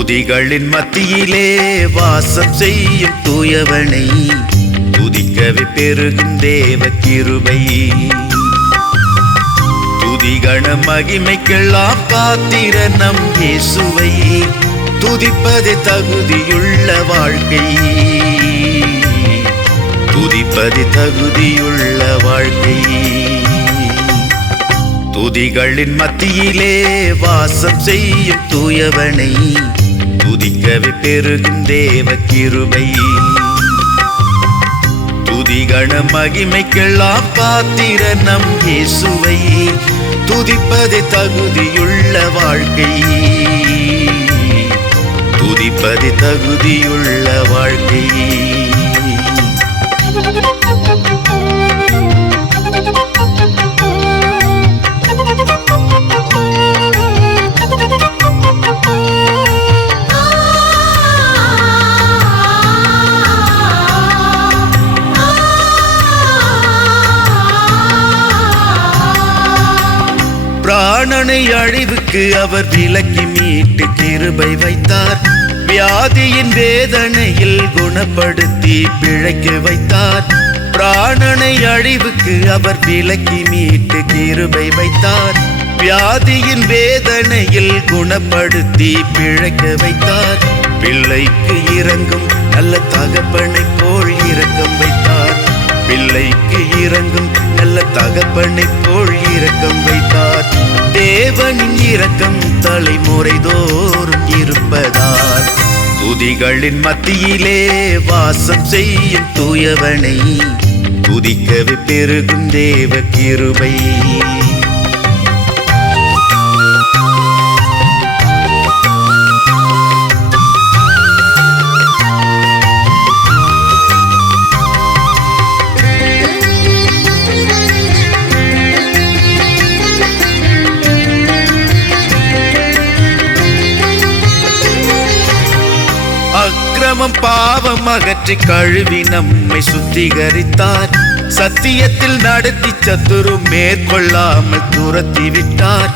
துதிகளின் மத்தியிலே வாசம் செய்யும் தூயவனை துதிக்கவே பெருகும் தேவ கிருபை. துதிகண மகிமைக்கெல்லாம் பாத்திர நம் இயேசுவை துதிப்பதே தகுதியுள்ள வாழ்க்கை. துதிப்பதே தகுதியுள்ள வாழ்க்கை. துதிகளின் மத்தியிலே வாசம் செய்யும் தூயவனை துதிக்கவே பெருகும் தேவ கிருபை. துதிகண மகிமைக்கெல்லாம் பாத்திர நம் இயேசுவை துதிப்பதே தகுதியுள்ள வாழ்க்கை. துதிப்பதே தகுதியுள்ள வாழ்க்கை. பிராணனை அழிவுக்கு அவர் விலக்கி மீட்டு கிருபை வைத்தார். வியாதியின் வேதனையில் குணப்படுத்தி பிழைக்க வைத்தார். பிராணனை அழிவுக்கு அவர் விலக்கி மீட்டு கிருபை வைத்தார். வியாதியின் வேதனையில் குணப்படுத்தி பிழைக்க வைத்தார். பிள்ளைக்கு இரங்கும் நல்ல தகப்பனை போல் இரக்கம் வைத்தார். பிள்ளைக்கு இரங்கும் நல்ல தகப்பனை போல் இரக்கம் வைத்தார். தேவனின் இரக்கம் தலைமுறை தோறும் இருப்பதால் துதிகளின் மத்தியிலே வாசம் செய்யும் தூயவனை துதிக்கவே பெருகும் தேவ கிருபை. அக்கிரமம் பாவம் அகற்றி கழுவி நம்மை சுத்திகரித்தார். சத்தியத்தில் நடத்தி சத்துரு மேற்கொள்ளாமல் துரத்தி விட்டார்.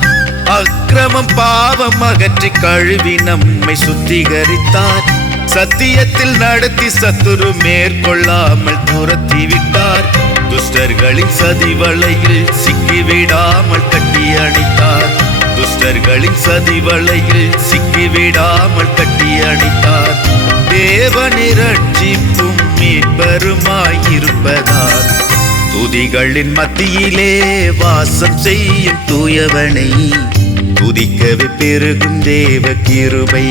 அக்கிரமம் பாவம் அகற்றி கழுவி நம்மை சுத்திகரித்தார். சத்தியத்தில் நடத்தி சத்துரு மேற்கொள்ளாமல் துரத்தி விட்டார். துஷ்டர்களின் சதிவலையில் சிக்கிவிடாமல் கட்டி அணைத்தார். துஷ்டர்களின் சதிவலையில் சிக்கிவிடாமல் கட்டி அணைத்தார். தேவனை ரட்சிப்பும் மீட்பருமாயிருப்பதால் துதிகளின் மத்தியிலே வாசம் செய்யும் தூயவனை துதிக்கவே பெருகும் தேவ கிருபை.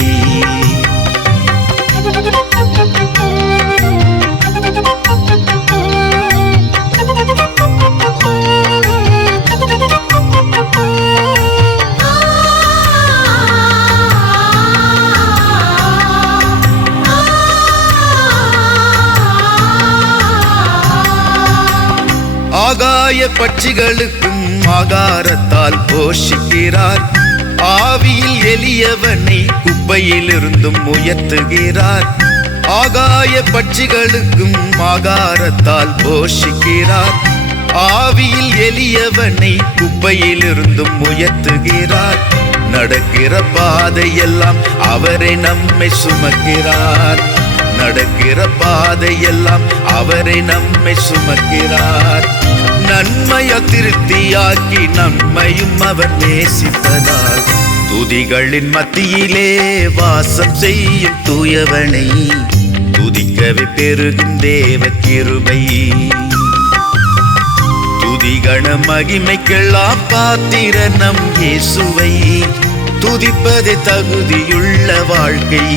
ஆகாய பட்சிகளுக்கும் ஆகாரத்தால் போஷிக்கிறார். ஆவியில் எளியவனை குப்பையிலிருந்தும் உயர்த்துகிறார். ஆகாய பட்சிகளுக்கும் ஆகாரத்தால் போஷிக்கிறார். ஆவியில் எளியவனை குப்பையிலிருந்தும் உயர்த்துகிறார். நடக்கிற பாதையெல்லாம் அவரை நம்மை சுமக்கிறார். நடக்கிற பாதையெல்லாம் அவரை நம்மை சுமக்கிறார். நன்மையை திருப்தியாக்கி நன்மையும் அவர் நேசிப்பதால் துதிகளின் மத்தியிலே வாசம் செய்யும் தூயவனை துதிக்கவே பெருகும் தேவ கிருபை. துதிகண மகிமைக்கெல்லாம் பாத்திர நம் இயேசுவை துதிப்பதே தகுதியுள்ள வாழ்க்கை.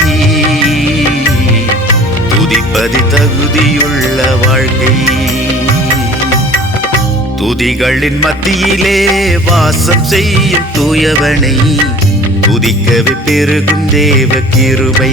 துதிப்பதே தகுதியுள்ள வாழ்க்கை. துதிகளின் மத்தியிலே வாசம் செய்யும் தூயவனை துதிக்கவே பெருகும் தேவ கிருபை.